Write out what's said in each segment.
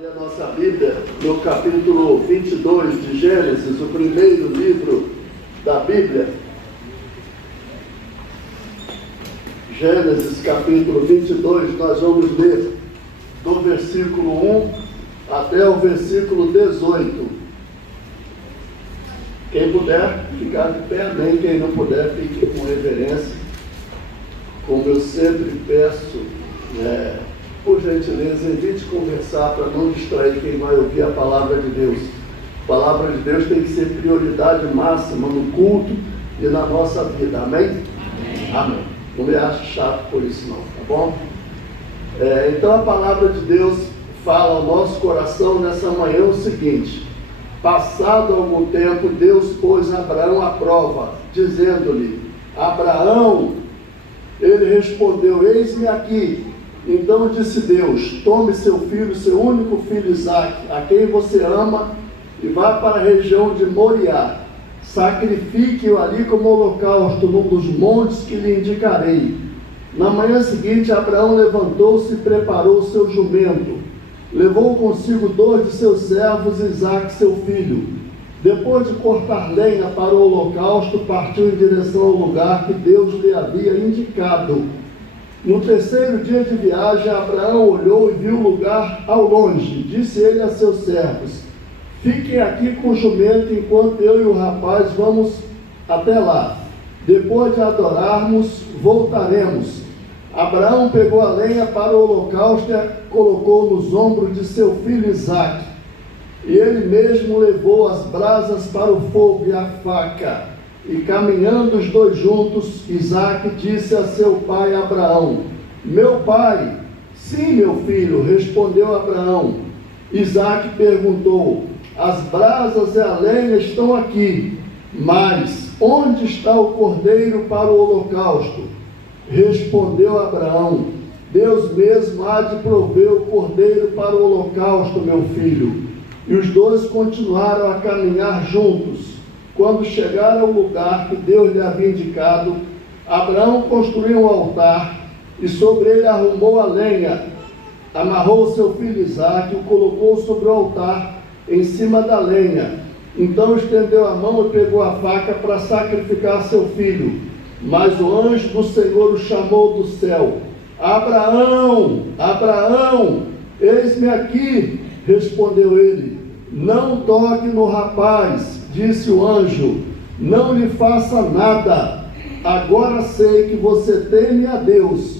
A nossa Bíblia, no capítulo 22 de Gênesis, o primeiro livro da Bíblia. Gênesis, capítulo 22, nós vamos ler do versículo 1 até o versículo 18. Quem puder ficar de pé, bem, quem não puder, fique com reverência. Como eu sempre peço, por gentileza, evite conversar para não distrair quem vai ouvir a palavra de Deus. A palavra de Deus tem que ser prioridade máxima no culto e na nossa vida. Amém? Amém. Amém. Não me ache chato por isso não, tá bom? Então a palavra de Deus fala ao nosso coração nessa manhã o seguinte: passado algum tempo, Deus pôs Abraão à prova, dizendo-lhe: Abraão, ele respondeu: eis-me aqui. Então disse Deus: tome seu filho, seu único filho Isaque, a quem você ama, e vá para a região de Moriá. Sacrifique-o ali como holocausto num dos montes que lhe indicarei. Na manhã seguinte, Abraão levantou-se e preparou seu jumento. Levou consigo 2 de seus servos, Isaque, seu filho. Depois de cortar lenha para o holocausto, partiu em direção ao lugar que Deus lhe havia indicado. No terceiro dia de viagem, Abraão olhou e viu o lugar ao longe. Disse ele a seus servos: fiquem aqui com o jumento enquanto eu e o rapaz vamos até lá. Depois de adorarmos, voltaremos. Abraão pegou a lenha para o holocausto e colocou nos ombros de seu filho Isaque. E ele mesmo levou as brasas para o fogo e a faca. E caminhando os dois juntos, Isaque disse a seu pai Abraão: meu pai. Sim, meu filho, respondeu Abraão. Isaque perguntou: as brasas e a lenha estão aqui, mas onde está o cordeiro para o holocausto? Respondeu Abraão: Deus mesmo há de prover o cordeiro para o holocausto, meu filho. E os dois continuaram a caminhar juntos. Quando chegaram ao lugar que Deus lhe havia indicado, Abraão construiu um altar e sobre ele arrumou a lenha. Amarrou seu filho Isaque e o colocou sobre o altar, em cima da lenha. Então estendeu a mão e pegou a faca para sacrificar seu filho. Mas o anjo do Senhor o chamou do céu: Abraão, Abraão, eis-me aqui. Respondeu ele: não toque no rapaz. Disse o anjo: não lhe faça nada. Agora sei que você teme a Deus,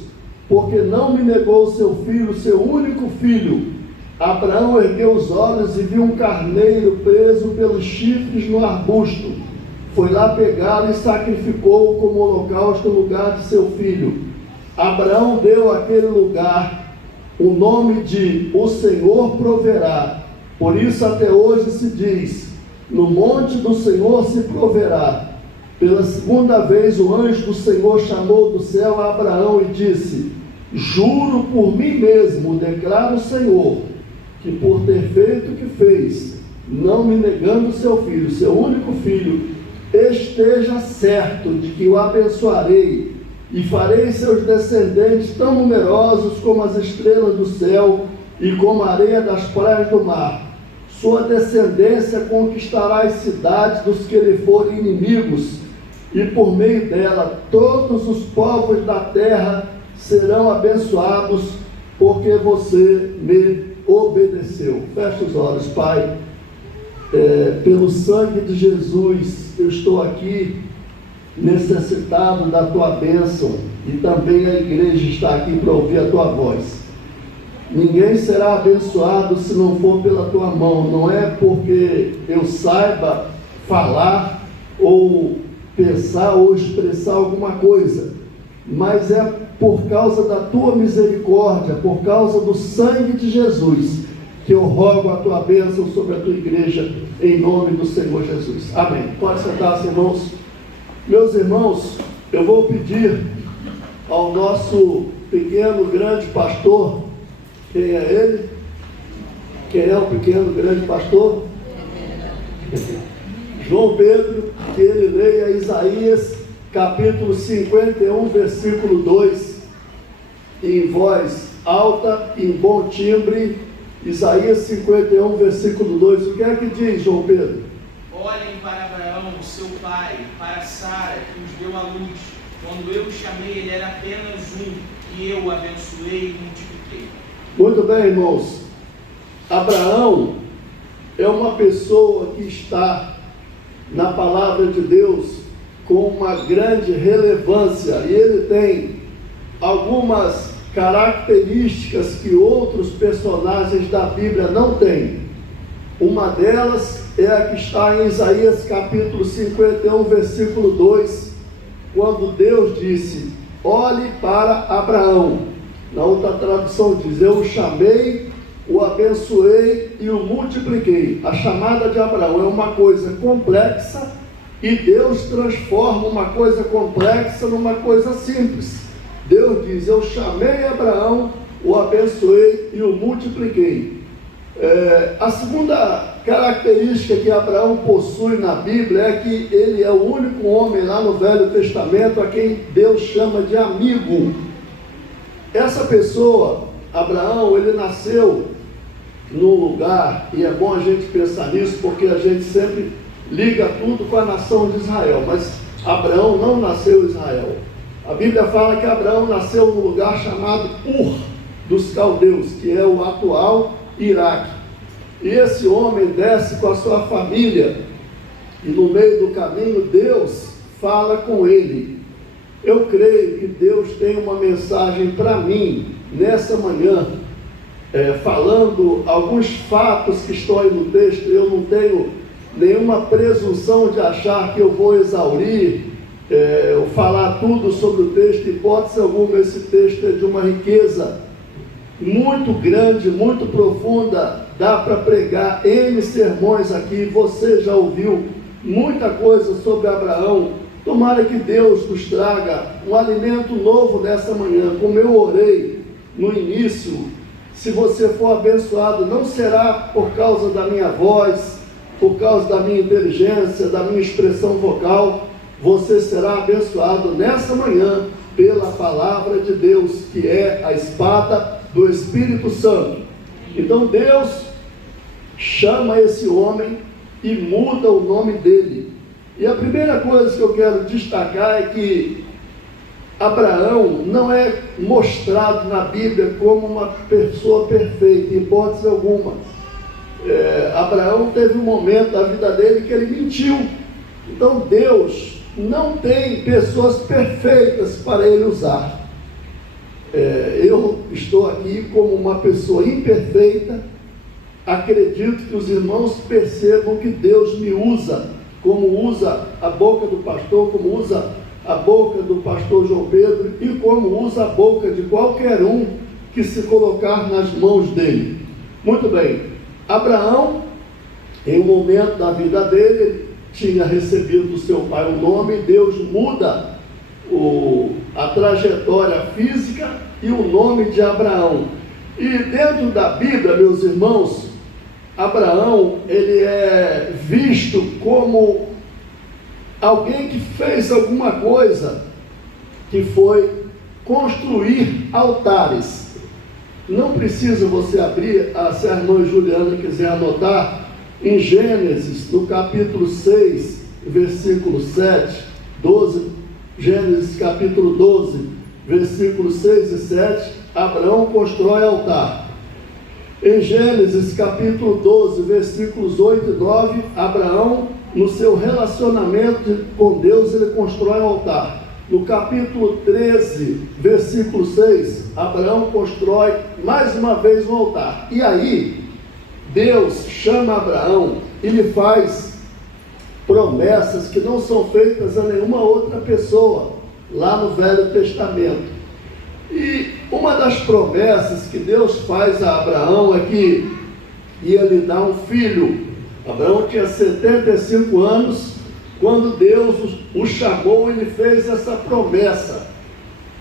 porque não me negou seu filho, seu único filho. Abraão ergueu os olhos e viu um carneiro preso pelos chifres no arbusto. Foi lá pegá-lo e sacrificou-o como holocausto no lugar de seu filho. Abraão deu àquele lugar o nome de O Senhor Proverá. Por isso até hoje se diz: no monte do Senhor se proverá. Pela segunda vez o anjo do Senhor chamou do céu a Abraão e disse: juro por mim mesmo, declara o Senhor, que por ter feito o que fez, não me negando seu filho, seu único filho, esteja certo de que o abençoarei e farei seus descendentes tão numerosos como as estrelas do céu e como a areia das praias do mar. Sua descendência conquistará as cidades dos que lhe forem inimigos, e por meio dela todos os povos da terra serão abençoados, porque você me obedeceu. Feche os olhos, Pai. Pelo sangue de Jesus, eu estou aqui necessitado da Tua bênção, e também a igreja está aqui para ouvir a Tua voz. Ninguém será abençoado se não for pela Tua mão. Não é porque eu saiba falar ou pensar ou expressar alguma coisa, mas é por causa da Tua misericórdia, por causa do sangue de Jesus, que eu rogo a Tua bênção sobre a Tua igreja, em nome do Senhor Jesus. Amém. Pode sentar-se, irmãos. Meus irmãos, eu vou pedir ao nosso pequeno grande pastor. Quem é ele? Quem é o pequeno grande pastor? João Pedro, que ele leia Isaías capítulo 51, versículo 2, em voz alta, em bom timbre, Isaías 51, versículo 2, o que é que diz, João Pedro? Olhem para Abraão, seu pai, para Sara, que os deu à luz. Quando eu o chamei, ele era apenas um, e eu o abençoei e multipliquei. Muito bem, irmãos. Abraão é uma pessoa que está na palavra de Deus com uma grande relevância, e ele tem algumas características que outros personagens da Bíblia não têm. Uma delas é a que está em Isaías capítulo 51, versículo 2, quando Deus disse: olhe para Abraão. Na outra tradução diz: eu o chamei, o abençoei e o multipliquei. A chamada de Abraão é uma coisa complexa, e Deus transforma uma coisa complexa numa coisa simples. Deus diz: eu chamei Abraão, o abençoei e o multipliquei. A segunda característica que Abraão possui na Bíblia é que ele é o único homem lá no Velho Testamento a quem Deus chama de amigo. Essa pessoa, Abraão, ele nasceu num lugar, e é bom a gente pensar nisso, porque a gente sempre liga tudo com a nação de Israel, mas Abraão não nasceu em Israel. A Bíblia fala que Abraão nasceu num lugar chamado Ur dos Caldeus, que é o atual Iraque. E esse homem desce com a sua família, e no meio do caminho Deus fala com ele. Eu creio que Deus tem uma mensagem para mim nessa manhã, falando alguns fatos que estão aí no texto. Eu não tenho nenhuma presunção de achar que eu vou exaurir, eu falar tudo sobre o texto. Hipótese alguma, esse texto é de uma riqueza muito grande, muito profunda. Dá para pregar N sermões aqui. Você já ouviu muita coisa sobre Abraão. Tomara que Deus nos traga um alimento novo nessa manhã. Como eu orei no início, se você for abençoado, não será por causa da minha voz, por causa da minha inteligência, da minha expressão vocal. Você será abençoado nessa manhã pela palavra de Deus, que é a espada do Espírito Santo. Então Deus chama esse homem e muda o nome dele. E a primeira coisa que eu quero destacar é que Abraão não é mostrado na Bíblia como uma pessoa perfeita, em hipótese alguma. Abraão teve um momento da vida dele que ele mentiu. Então Deus não tem pessoas perfeitas para ele usar. Eu estou aqui como uma pessoa imperfeita. Acredito que os irmãos percebam que Deus me usa, como usa a boca do pastor, como usa a boca do pastor João Pedro, e como usa a boca de qualquer um que se colocar nas mãos dele. Muito bem, Abraão, em um momento da vida dele, ele tinha recebido do seu pai um nome. Deus muda a trajetória física e o nome de Abraão. E dentro da Bíblia, meus irmãos, Abraão, ele é visto como alguém que fez alguma coisa, que foi construir altares. Não precisa você abrir, se a irmã Juliana quiser anotar, em Gênesis, no capítulo 6, versículo 7, 12, Gênesis capítulo 12, versículos 6 e 7, Abraão constrói altar. Em Gênesis capítulo 12, versículos 8 e 9, Abraão, no seu relacionamento com Deus, ele constrói um altar. No capítulo 13, versículo 6, Abraão constrói mais uma vez um altar. E aí, Deus chama Abraão e lhe faz promessas que não são feitas a nenhuma outra pessoa lá no Velho Testamento. E uma das promessas que Deus faz a Abraão é que ia lhe dar um filho. Abraão tinha 75 anos quando Deus o chamou e lhe fez essa promessa.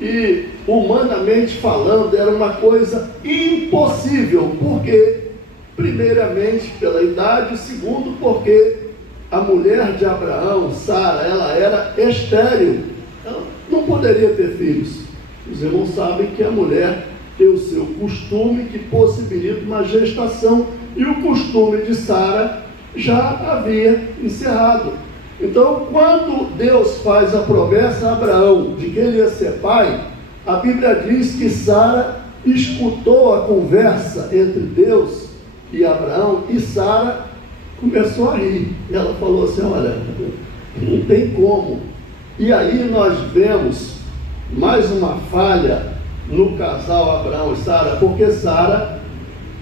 E humanamente falando, era uma coisa impossível, porque primeiramente pela idade, segundo porque a mulher de Abraão, Sara, ela era estéril, ela não poderia ter filhos. Os irmãos sabem que a mulher tem o seu costume que possibilita uma gestação, e o costume de Sara já havia encerrado. Então, quando Deus faz a promessa a Abraão de que ele ia ser pai, a Bíblia diz que Sara escutou a conversa entre Deus e Abraão, e Sara começou a rir. Ela falou assim: olha, não tem como. E aí nós vemos mais uma falha no casal Abraão e Sara, porque Sara,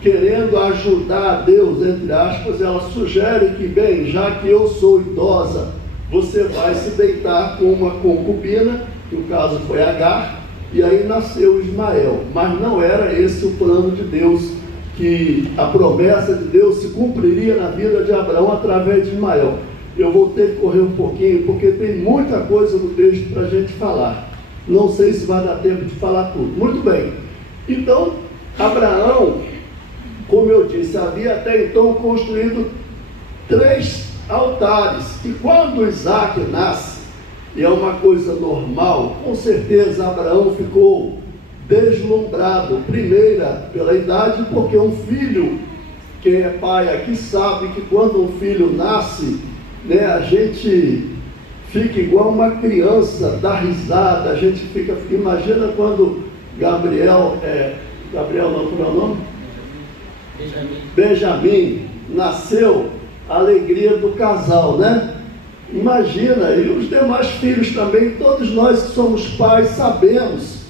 querendo ajudar a Deus, entre aspas, ela sugere que, bem, já que eu sou idosa, você vai se deitar com uma concubina, no caso foi Agar, e aí nasceu Ismael. Mas não era esse o plano de Deus, que a promessa de Deus se cumpriria na vida de Abraão através de Ismael. Eu vou ter que correr um pouquinho, porque tem muita coisa no texto para a gente falar. Não sei se vai dar tempo de falar tudo. Muito bem. Então, Abraão, como eu disse, havia até então construído 3 altares. E quando Isaac nasce, e é uma coisa normal, com certeza Abraão ficou deslumbrado. Primeira, pela idade, porque um filho, quem é pai aqui sabe que quando um filho nasce, a gente fica igual uma criança, dá risada, a gente fica, imagina quando Gabriel não, como é o nome? Benjamin nasceu, a alegria do casal, Imagina, e os demais filhos também, todos nós que somos pais sabemos,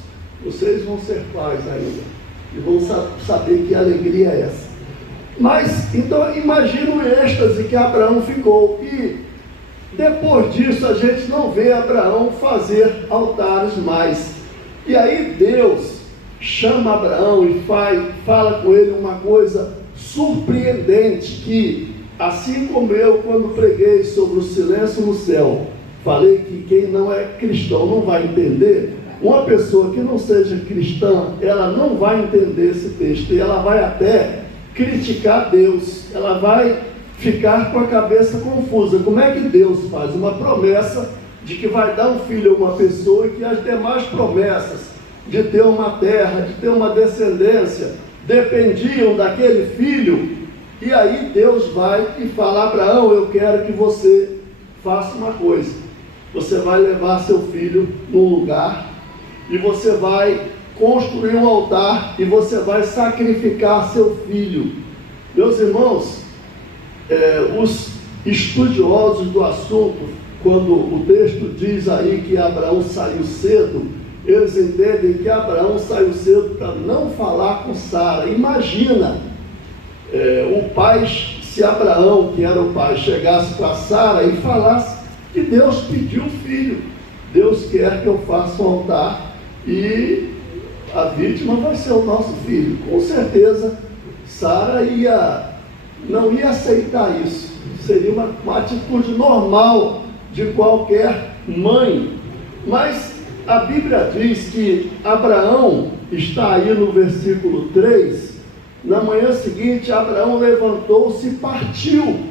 vocês vão ser pais ainda, e vão saber que alegria é essa. Mas, então, imagina o êxtase que Abraão ficou, e depois disso a gente não vê Abraão fazer altares mais. E aí Deus chama Abraão e fala com ele uma coisa surpreendente, que assim como eu, quando preguei sobre o silêncio no céu, falei que quem não é cristão não vai entender, uma pessoa que não seja cristã, ela não vai entender esse texto, e ela vai até criticar Deus, ela vai ficar com a cabeça confusa. Como é que Deus faz uma promessa de que vai dar um filho a uma pessoa, e que as demais promessas de ter uma terra, de ter uma descendência, dependiam daquele filho? E aí Deus vai e fala: Abraão, eu quero que você faça uma coisa. Você vai levar seu filho num lugar, e você vai construir um altar, e você vai sacrificar seu filho. Meus irmãos, os estudiosos do assunto, quando o texto diz aí que Abraão saiu cedo, eles entendem que Abraão saiu cedo para não falar com Sara. Imagina, o pai, se Abraão, que era o pai, chegasse para Sara e falasse que Deus pediu o filho, Deus quer que eu faça um altar e a vítima vai ser o nosso filho. Com certeza Sara não ia aceitar isso. Seria uma atitude normal de qualquer mãe. Mas a Bíblia diz que Abraão, está aí no versículo 3, na manhã seguinte Abraão levantou-se e partiu,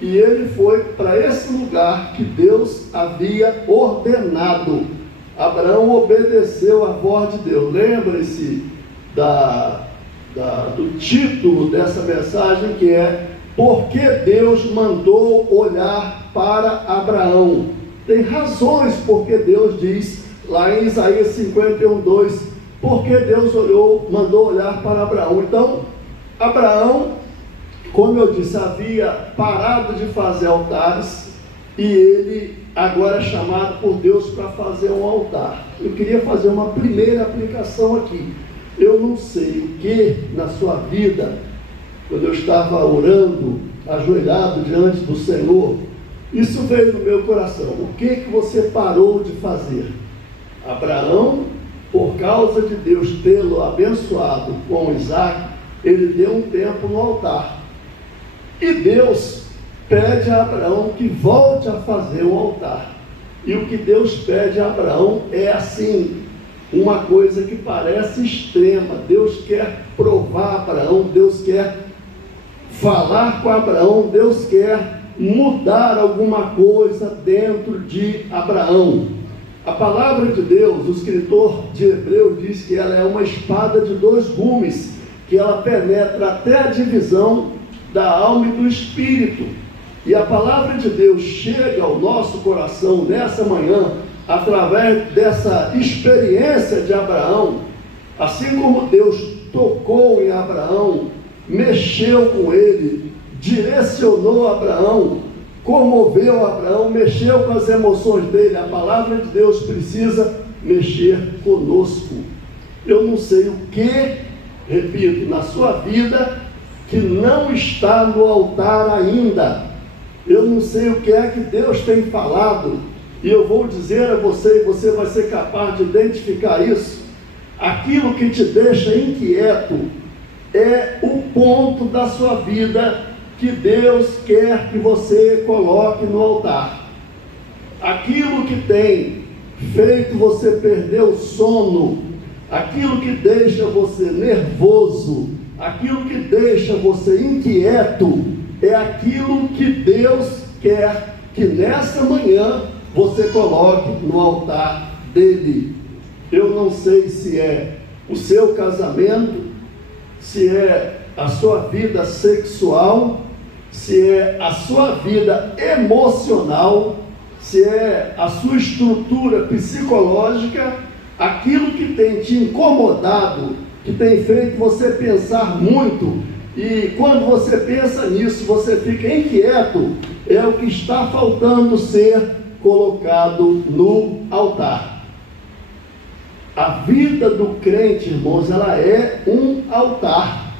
e ele foi para esse lugar que Deus havia ordenado. Abraão obedeceu a voz de Deus. Lembre-se do título dessa mensagem, que é: porque Deus mandou olhar para Abraão. Tem razões porque Deus diz lá em Isaías 51:2, porque Deus mandou olhar para Abraão. Então, Abraão, como eu disse, havia parado de fazer altares, e ele agora é chamado por Deus para fazer um altar. Eu queria fazer uma primeira aplicação aqui. Eu não sei o que na sua vida, quando eu estava orando, ajoelhado diante do Senhor, isso veio no meu coração. O que você parou de fazer? Abraão, por causa de Deus tê-lo abençoado com Isaac, ele deu um tempo no altar. E Deus pede a Abraão que volte a fazer o altar. E o que Deus pede a Abraão é assim, uma coisa que parece extrema. Deus quer provar Abraão, Deus quer falar com Abraão, Deus quer mudar alguma coisa dentro de Abraão. A palavra de Deus, o escritor de Hebreus diz que ela é uma espada de dois gumes, que ela penetra até a divisão da alma e do espírito. E a palavra de Deus chega ao nosso coração nessa manhã, através dessa experiência de Abraão. Assim como Deus tocou em Abraão, mexeu com ele, direcionou Abraão, comoveu Abraão, mexeu com as emoções dele. A palavra de Deus precisa mexer conosco. Eu não sei o que, repito, na sua vida que não está no altar ainda. Eu não sei o que é que Deus tem falado, e eu vou dizer a você, e você vai ser capaz de identificar isso. Aquilo que te deixa inquieto é o ponto da sua vida que Deus quer que você coloque no altar. Aquilo que tem feito você perder o sono, aquilo que deixa você nervoso, aquilo que deixa você inquieto, é aquilo que Deus quer que nessa manhã você coloque no altar dele. Eu não sei se é o seu casamento, se é a sua vida sexual, se é a sua vida emocional, se é a sua estrutura psicológica, aquilo que tem te incomodado, que tem feito você pensar muito, e quando você pensa nisso, você fica inquieto, é o que está faltando ser colocado no altar. A vida do crente, irmãos, ela é um altar.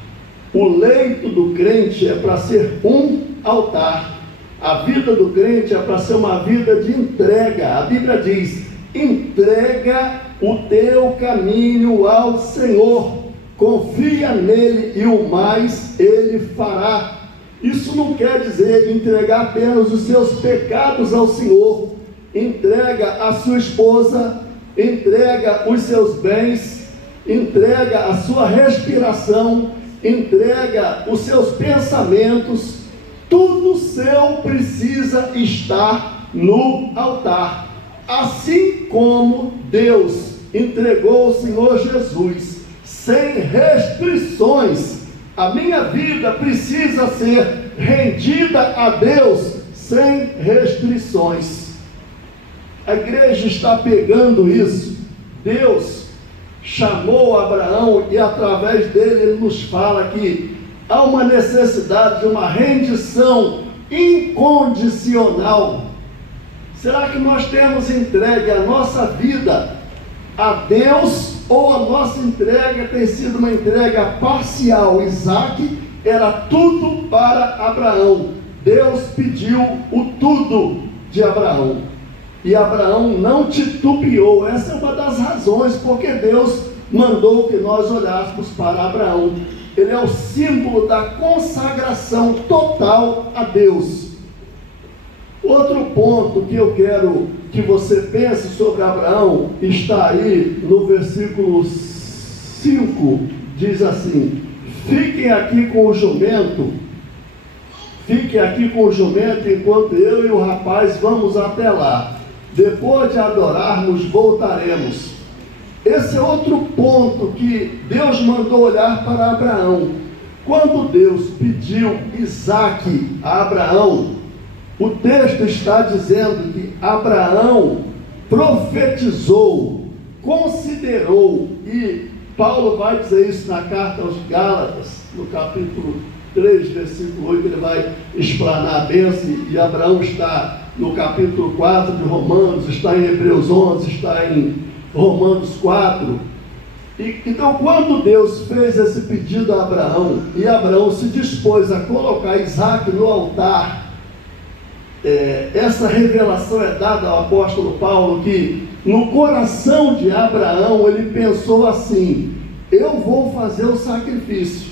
O leito do crente é para ser um altar. A vida do crente é para ser uma vida de entrega. A Bíblia diz: entrega o teu caminho ao Senhor, confia nele e o mais ele fará. Isso não quer dizer entregar apenas os seus pecados ao Senhor. Entrega a sua esposa, entrega os seus bens, entrega a sua respiração, entrega os seus pensamentos. Tudo seu precisa estar no altar. Assim como Deus entregou o Senhor Jesus sem restrições, a minha vida precisa ser rendida a Deus sem restrições. A igreja está pegando isso. Deus chamou Abraão e através dele ele nos fala que há uma necessidade de uma rendição incondicional. Será que nós temos entregue a nossa vida a Deus, ou a nossa entrega tem sido uma entrega parcial? Isaac era tudo para Abraão. Deus pediu o tudo de Abraão. E Abraão não titubeou. Essa é uma das razões porque Deus mandou que nós olhássemos para Abraão. Ele é o símbolo da consagração total a Deus. Outro ponto que eu quero que você pense sobre Abraão está aí no versículo 5, diz assim: fiquem aqui com o jumento enquanto eu e o rapaz vamos até lá. Depois de adorarmos, voltaremos. Esse é outro ponto que Deus mandou olhar para Abraão. Quando Deus pediu Isaque a Abraão, o texto está dizendo que Abraão profetizou, considerou, e Paulo vai dizer isso na carta aos Gálatas, no capítulo 3, versículo 8, ele vai explanar a bênção, e Abraão está no capítulo 4 de Romanos, está em Hebreus 11, está em Romanos 4. Então, quando Deus fez esse pedido a Abraão, e Abraão se dispôs a colocar Isaque no altar, essa revelação é dada ao apóstolo Paulo, que no coração de Abraão ele pensou assim: eu vou fazer o sacrifício,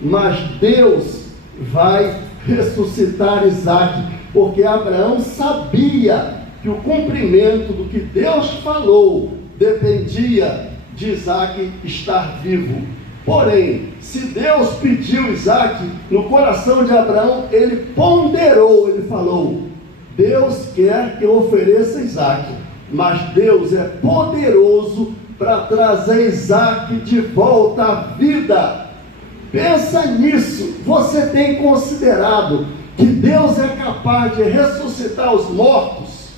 mas Deus vai ressuscitar Isaque, porque Abraão sabia que o cumprimento do que Deus falou dependia de Isaque estar vivo. Porém, se Deus pediu Isaque, no coração de Abraão ele ponderou, ele falou: Deus quer que eu ofereça Isaque, mas Deus é poderoso para trazer Isaac de volta à vida. Pensa nisso. Você tem considerado que Deus é capaz de ressuscitar os mortos?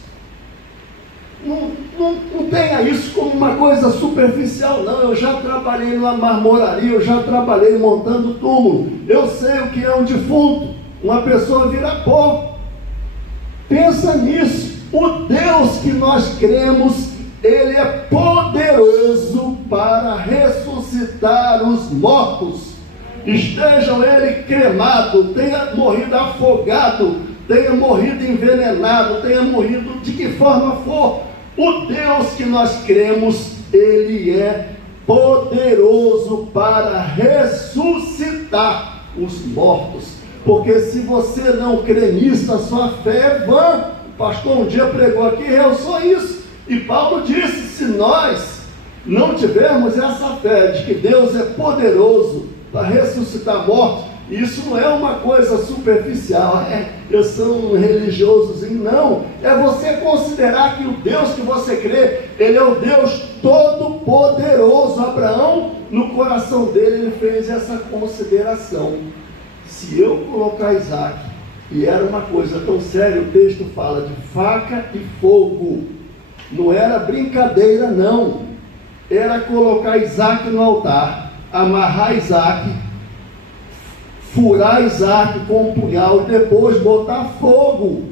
Não tenha isso como uma coisa superficial, não. Eu já trabalhei numa marmoraria, eu já trabalhei montando túmulo. Eu sei o que é um defunto. Uma pessoa vira pó. Pensa nisso. O Deus que nós cremos, Ele é poderoso para ressuscitar os mortos. Estejam ele cremado, tenha morrido afogado, tenha morrido envenenado, tenha morrido de que forma for. O Deus que nós cremos, Ele é poderoso para ressuscitar os mortos. Porque se você não crê nisso, a sua fé é vã. O pastor um dia pregou aqui, só isso. E Paulo disse, se nós não tivermos essa fé de que Deus é poderoso para ressuscitar mortos, isso não é uma coisa superficial, eu sou um religiosozinho, não. É você considerar que o Deus que você crê, Ele é o Deus todo-poderoso. Abraão, no coração dele, ele fez essa consideração. Se eu colocar Isaac, e era uma coisa tão séria, o texto fala de faca e fogo, não era brincadeira não, era colocar Isaac no altar, amarrar Isaac, furar Isaac com um punhal e depois botar fogo.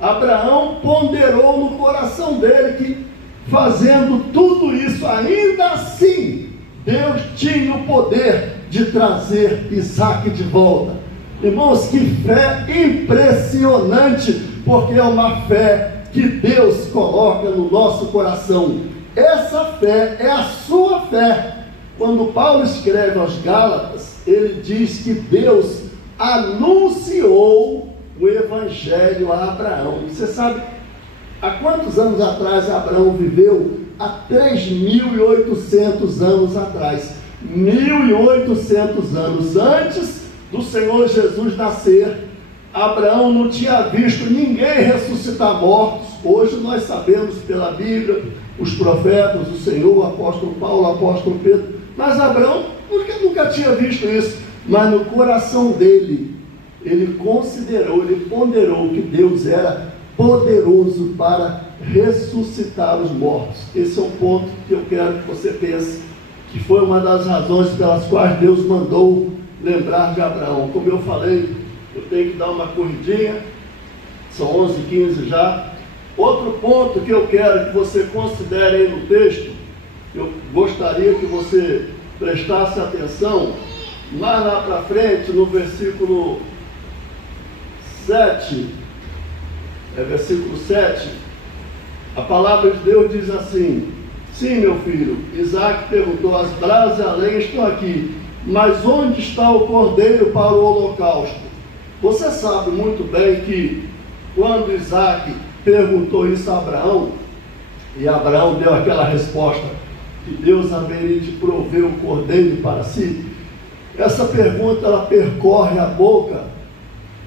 Abraão ponderou no coração dele que, fazendo tudo isso, ainda assim Deus tinha o poder de trazer Isaac de volta. Irmãos, que fé impressionante, porque é uma fé que Deus coloca no nosso coração. Essa fé é a sua fé. Quando Paulo escreve aos Gálatas, ele diz que Deus anunciou o Evangelho a Abraão. Você sabe há quantos anos atrás Abraão viveu? Há 3.800 anos atrás. 1.800 anos antes do Senhor Jesus nascer. Abraão não tinha visto ninguém ressuscitar mortos. Hoje nós sabemos pela Bíblia, os profetas, o Senhor, o apóstolo Paulo, o apóstolo Pedro. Mas Abraão nunca tinha visto isso. Mas no coração dele, ele considerou, ele ponderou que Deus era poderoso para ressuscitar os mortos. Esse é um ponto que eu quero que você pense, que foi uma das razões pelas quais Deus mandou lembrar de Abraão. Como eu falei, eu tenho que dar uma corridinha, são 11h15 já. Outro ponto que eu quero que você considere aí no texto, eu gostaria que você prestasse atenção, lá para frente, no versículo 7, versículo 7, a palavra de Deus diz assim: sim, meu filho, Isaac perguntou, as brasas e a lenha estão aqui, mas onde está o cordeiro para o holocausto? Você sabe muito bem que quando Isaac perguntou isso a Abraão, e Abraão deu aquela resposta, que Deus haveria de prover o cordeiro para si, essa pergunta ela percorre a boca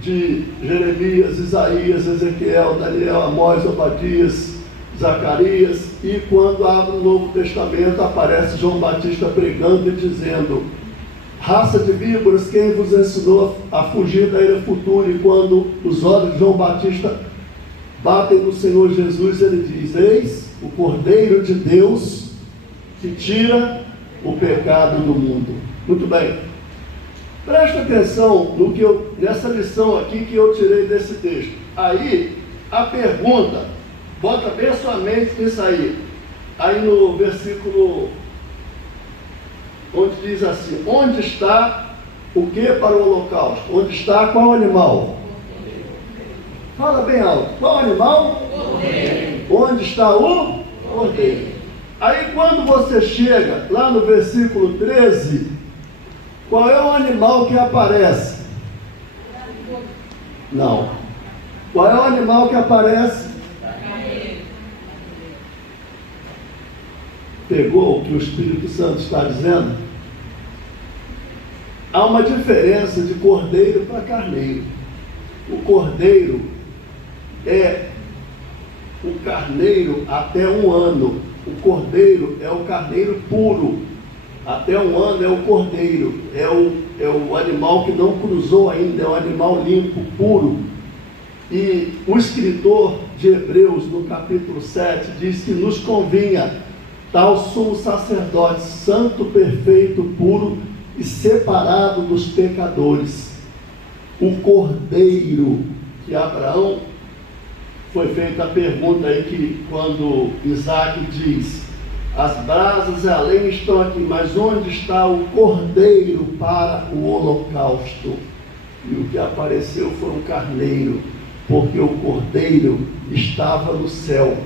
de Jeremias, Isaías, Ezequiel, Daniel, Amós, Obadias, Zacarias, e quando abre o Novo Testamento aparece João Batista pregando e dizendo: raça de víboras, quem vos ensinou a fugir da ira futura? E quando os olhos de João Batista batem no Senhor Jesus, ele diz: eis o Cordeiro de Deus que tira o pecado do mundo. Muito bem, presta atenção nessa lição aqui que eu tirei desse texto. Aí a pergunta, bota bem a sua mente nisso aí no versículo onde diz assim: onde está o que para o holocausto? Onde está qual animal? Fala bem alto. Qual animal? Cordeiro. Onde está o cordeiro? Aí quando você chega lá no versículo 13, qual é o animal que aparece? Não. Qual é o animal que aparece? Pegou o que o Espírito Santo está dizendo? Há uma diferença de cordeiro para carneiro. O cordeiro é o carneiro até 1 ano. O cordeiro é o carneiro puro. Até 1 ano é o cordeiro. É o animal que não cruzou ainda, é um animal limpo, puro. E o escritor de Hebreus, no capítulo 7, diz que nos convinha tal sumo sacerdote, santo, perfeito, puro e separado dos pecadores. O cordeiro que Abraão, foi feita a pergunta aí que quando Isaac diz: as brasas e a lenha estão aqui, mas onde está o cordeiro para o holocausto? E o que apareceu foi um carneiro, porque o cordeiro estava no céu.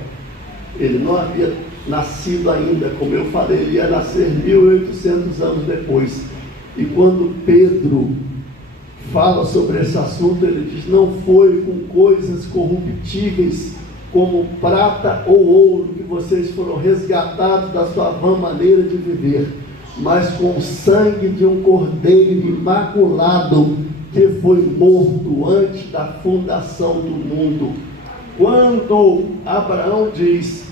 Ele não havia nascido ainda, como eu falei, ele ia nascer 1800 anos depois. E quando Pedro fala sobre esse assunto, ele diz: não foi com coisas corruptíveis como prata ou ouro que vocês foram resgatados da sua vã maneira de viver, mas com o sangue de um cordeiro imaculado que foi morto antes da fundação do mundo. Quando Abraão diz: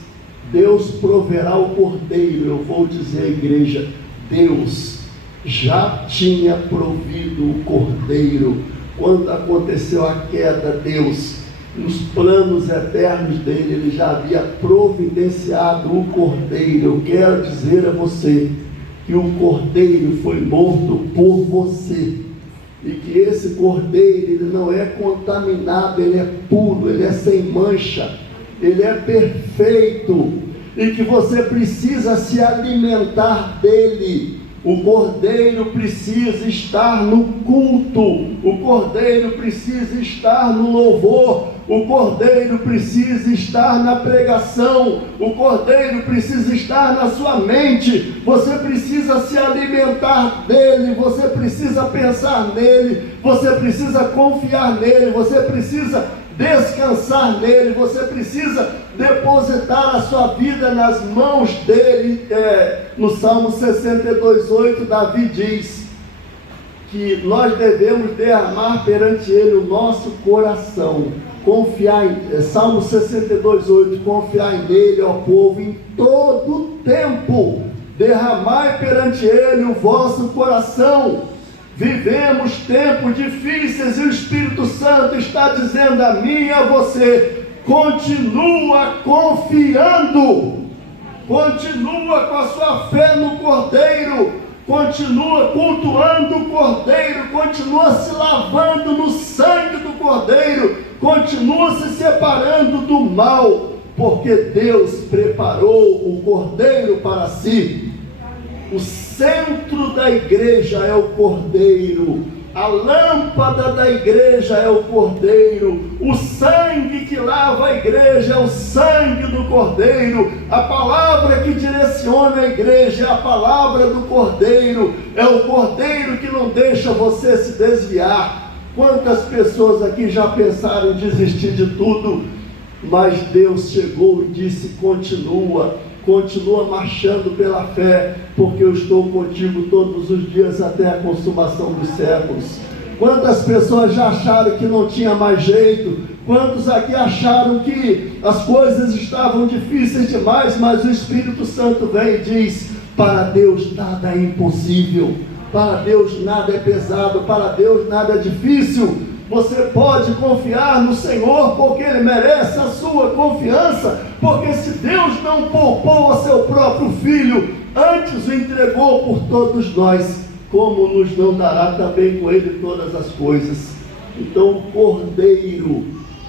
Deus proverá o cordeiro, eu vou dizer à igreja, Deus já tinha provido o cordeiro. Quando aconteceu a queda, Deus, nos planos eternos dele, ele já havia providenciado o cordeiro. Eu quero dizer a você que o cordeiro foi morto por você, e que esse cordeiro, ele não é contaminado, ele é puro, ele é sem mancha, ele é perfeito, e que você precisa se alimentar dele. O cordeiro precisa estar no culto, o cordeiro precisa estar no louvor, o cordeiro precisa estar na pregação, o cordeiro precisa estar na sua mente. Você precisa se alimentar dele, você precisa pensar nele, você precisa confiar nele, você precisa descansar nele, você precisa depositar a sua vida nas mãos dele. No Salmo 62:8, Davi diz que nós devemos derramar perante ele o nosso coração, confiar em Salmo 62:8, confiar nele, ó povo, em todo tempo, derramai perante ele o vosso coração. Vivemos tempos difíceis e o Espírito Santo está dizendo a mim e a você: continua confiando, continua com a sua fé no Cordeiro, continua cultuando o Cordeiro, continua se lavando no sangue do Cordeiro, continua se separando do mal, porque Deus preparou o Cordeiro para si. O centro da igreja é o Cordeiro, a lâmpada da igreja é o Cordeiro, o sangue que lava a igreja é o sangue do Cordeiro, a palavra que direciona a igreja é a palavra do Cordeiro, é o Cordeiro que não deixa você se desviar. Quantas pessoas aqui já pensaram em desistir de tudo, mas Deus chegou e disse: continua marchando pela fé, porque eu estou contigo todos os dias até a consumação dos séculos. Quantas pessoas já acharam que não tinha mais jeito? Quantos aqui acharam que as coisas estavam difíceis demais? Mas o Espírito Santo vem e diz: para Deus nada é impossível, para Deus nada é pesado, para Deus nada é difícil. Você pode confiar no Senhor, porque Ele merece a sua confiança, porque se Deus não poupou a seu próprio Filho, antes o entregou por todos nós, como nos não dará também com Ele todas as coisas? Então o Cordeiro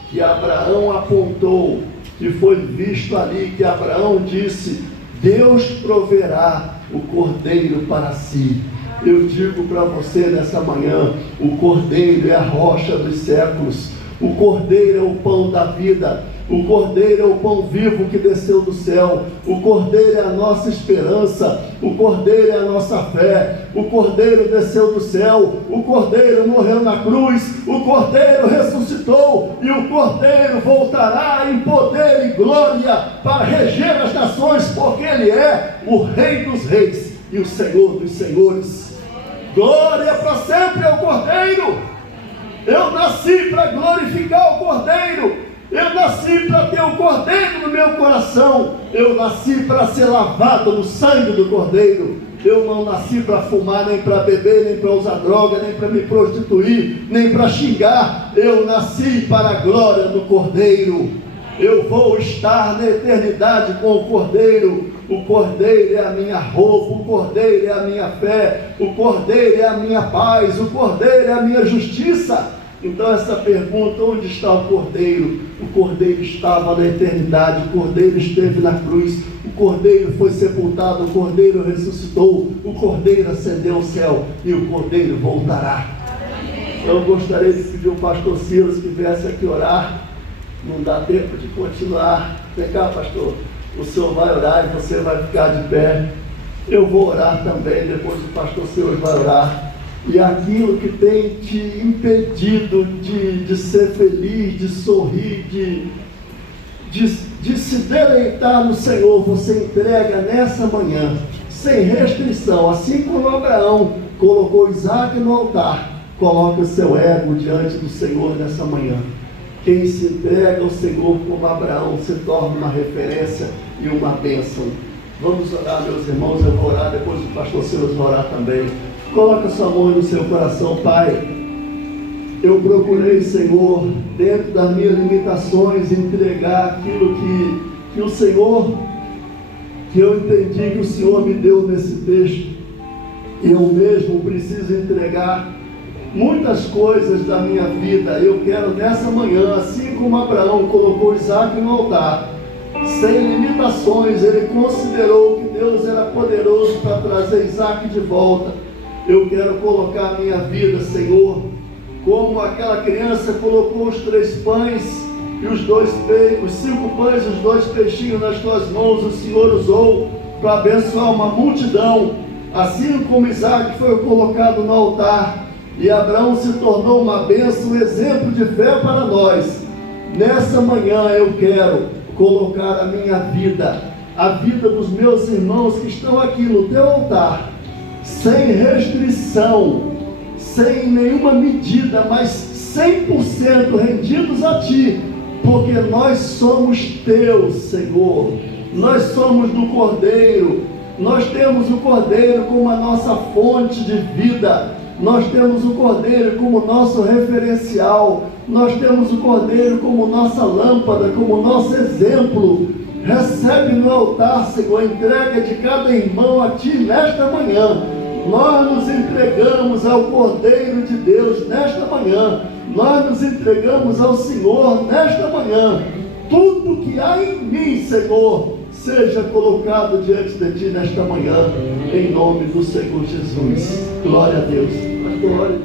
que Abraão apontou, que foi visto ali, que Abraão disse: Deus proverá o Cordeiro para si. Eu digo para você nessa manhã: o Cordeiro é a rocha dos séculos, o Cordeiro é o pão da vida, o Cordeiro é o pão vivo que desceu do céu, o Cordeiro é a nossa esperança, o Cordeiro é a nossa fé, o Cordeiro desceu do céu, o Cordeiro morreu na cruz, o Cordeiro ressuscitou e o Cordeiro voltará em poder e glória para reger as nações, porque Ele é o Rei dos reis e o Senhor dos senhores. Glória para sempre ao Cordeiro. Eu nasci para glorificar o Cordeiro. Eu nasci para ter o Cordeiro no meu coração. Eu nasci para ser lavado no sangue do Cordeiro. Eu não nasci para fumar, nem para beber, nem para usar droga, nem para me prostituir, nem para xingar. Eu nasci para a glória do Cordeiro. Eu vou estar na eternidade com o Cordeiro. O Cordeiro é a minha roupa, o Cordeiro é a minha fé, o Cordeiro é a minha paz, o Cordeiro é a minha justiça. Então essa pergunta, onde está o Cordeiro? O Cordeiro estava na eternidade, o Cordeiro esteve na cruz, o Cordeiro foi sepultado, o Cordeiro ressuscitou, o Cordeiro ascendeu ao céu e o Cordeiro voltará. Eu gostaria de pedir ao pastor Silas que viesse aqui orar. Não dá tempo de continuar. Vem cá, pastor, o senhor vai orar e você vai ficar de pé. Eu vou orar também, depois o pastor Silas vai orar. E aquilo que tem te impedido de ser feliz, de sorrir, de se deleitar no Senhor, você entrega nessa manhã, sem restrição. Assim como Abraão colocou Isaac no altar, coloque o seu ego diante do Senhor nessa manhã. Quem se entrega ao Senhor como Abraão se torna uma referência e uma bênção. Vamos orar, meus irmãos. Eu vou orar, depois o pastor Silas vai orar também. Coloca sua mão no seu coração. Pai, eu procurei, Senhor, dentro das minhas limitações, entregar aquilo que o Senhor, que eu entendi que o Senhor me deu nesse texto. E eu mesmo preciso entregar muitas coisas da minha vida. Eu quero nessa manhã, assim como Abraão colocou Isaac no altar, sem limitações, ele considerou que Deus era poderoso para trazer Isaac de volta. Eu quero colocar a minha vida, Senhor, como aquela criança colocou os 3 pães e os 5 pães e os 2 peixinhos nas tuas mãos. O Senhor usou para abençoar uma multidão, assim como Isaac foi colocado no altar e Abraão se tornou uma bênção, um exemplo de fé para nós. Nessa manhã eu quero colocar a minha vida, a vida dos meus irmãos que estão aqui no teu altar, sem restrição, sem nenhuma medida, mas 100% rendidos a Ti, porque nós somos Teus, Senhor. Nós somos do Cordeiro. Nós temos o Cordeiro como a nossa fonte de vida. Nós temos o Cordeiro como nosso referencial. Nós temos o Cordeiro como nossa lâmpada, como nosso exemplo. Recebe no altar, Senhor, a entrega de cada irmão a Ti nesta manhã. Nós nos entregamos ao Cordeiro de Deus nesta manhã. Nós nos entregamos ao Senhor nesta manhã. Tudo que há em mim, Senhor, seja colocado diante de Ti nesta manhã, em nome do Senhor Jesus. Glória a Deus. Pastor,